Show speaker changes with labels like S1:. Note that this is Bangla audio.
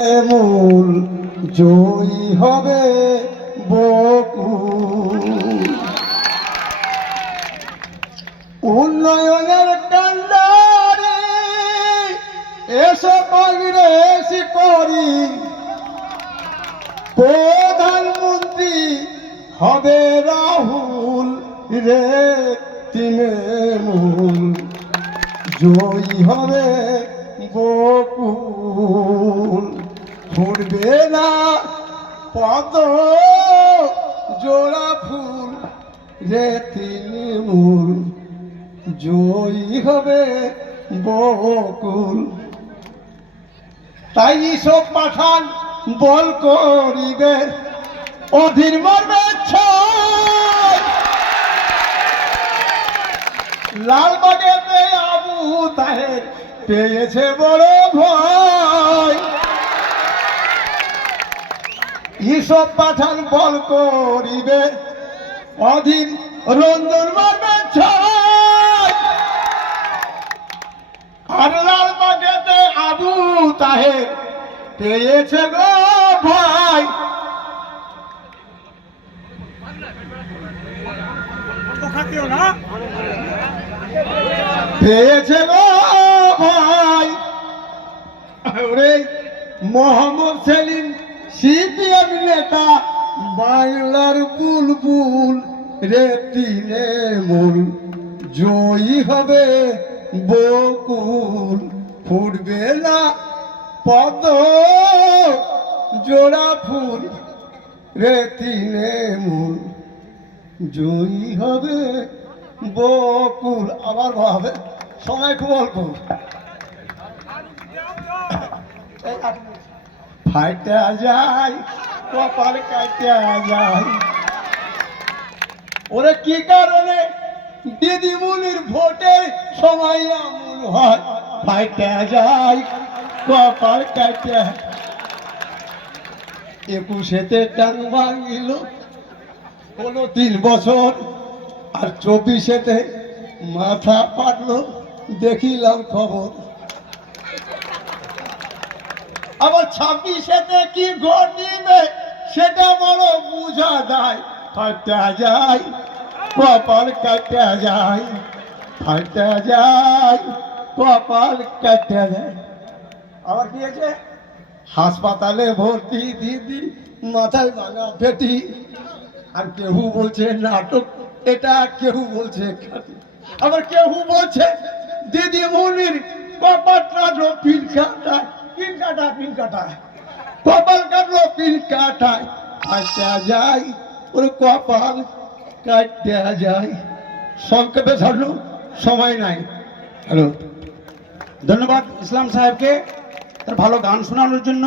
S1: মূল জয়ী হবে বকুল। উন্নয়নের কান্ডারে এসো কংগ্রেস করি। প্রধানমন্ত্রী হবে রাহুল রে তৃণমূল। জয়ী হবে বকুল। ফুটবে না। পদ জোড়া ফুল রে তৃণমূল জয়ী হবে বকুল। তাই সব পাঠান বল করিবে। অধীর মর্মে লালবাগেতে আবু তাহের পেয়েছে বড় ভয়। ঈসব পাঠান বল করিবে। অধীর রঞ্জন ছয় আর লালবাগেতে আবু তাহের পেয়েছে গো ভাই। পেয়েছে গো ভাই। ওরে মোহাম্মদ সেলিম সিপিএম নেতা, বাংলার বুলবুল রে তৃণমূল। জয়ী হবে বকুল, ফুটবে না পদ জোড়া ফুল রে তৃণমূল। জয়ী হবে বকুল, আবার হবে, সময় খুব অল্প। ফাইটা যায়, কপাল কাটা যায়। ওরে কি কারণে দিদিমণির ভোটে সময় এমন হয়? ফাইটা যায়, কপাল কাটা একুশেতে টান ভাঙিল। হলো তিন বছর আর চব্বিশেতে মাথা পাটলো দেখিলাম খবর। আবার ছাব্বিশেতে কি ঘটিবে সেটা বড় বুঝা যায়। ফাটা যায়, কপাল কাটা যায়। ফাটা যায়, কপাল কাটা যায়। আবার কি আছে হাসপাতালে ভর্তি দিদি, মাথায় ভাঙা পেটি। আর কেউ বলছে, নাটক, এটা কেউ বলছে, খাঁটি। আবার কেউ বলছে দিদি মনির কপাল কাটলো পিন পিন কাটা। কপাল কাটলো পিন কাটায় কাটতে যায় ওর কপাল কাটতে যায় সংক্ষেপে ছাড়লো, সময় নাই। হ্যালো।
S2: ধন্যবাদ ইসলাম সাহেবকে তার ভালো গান শোনানোর জন্য।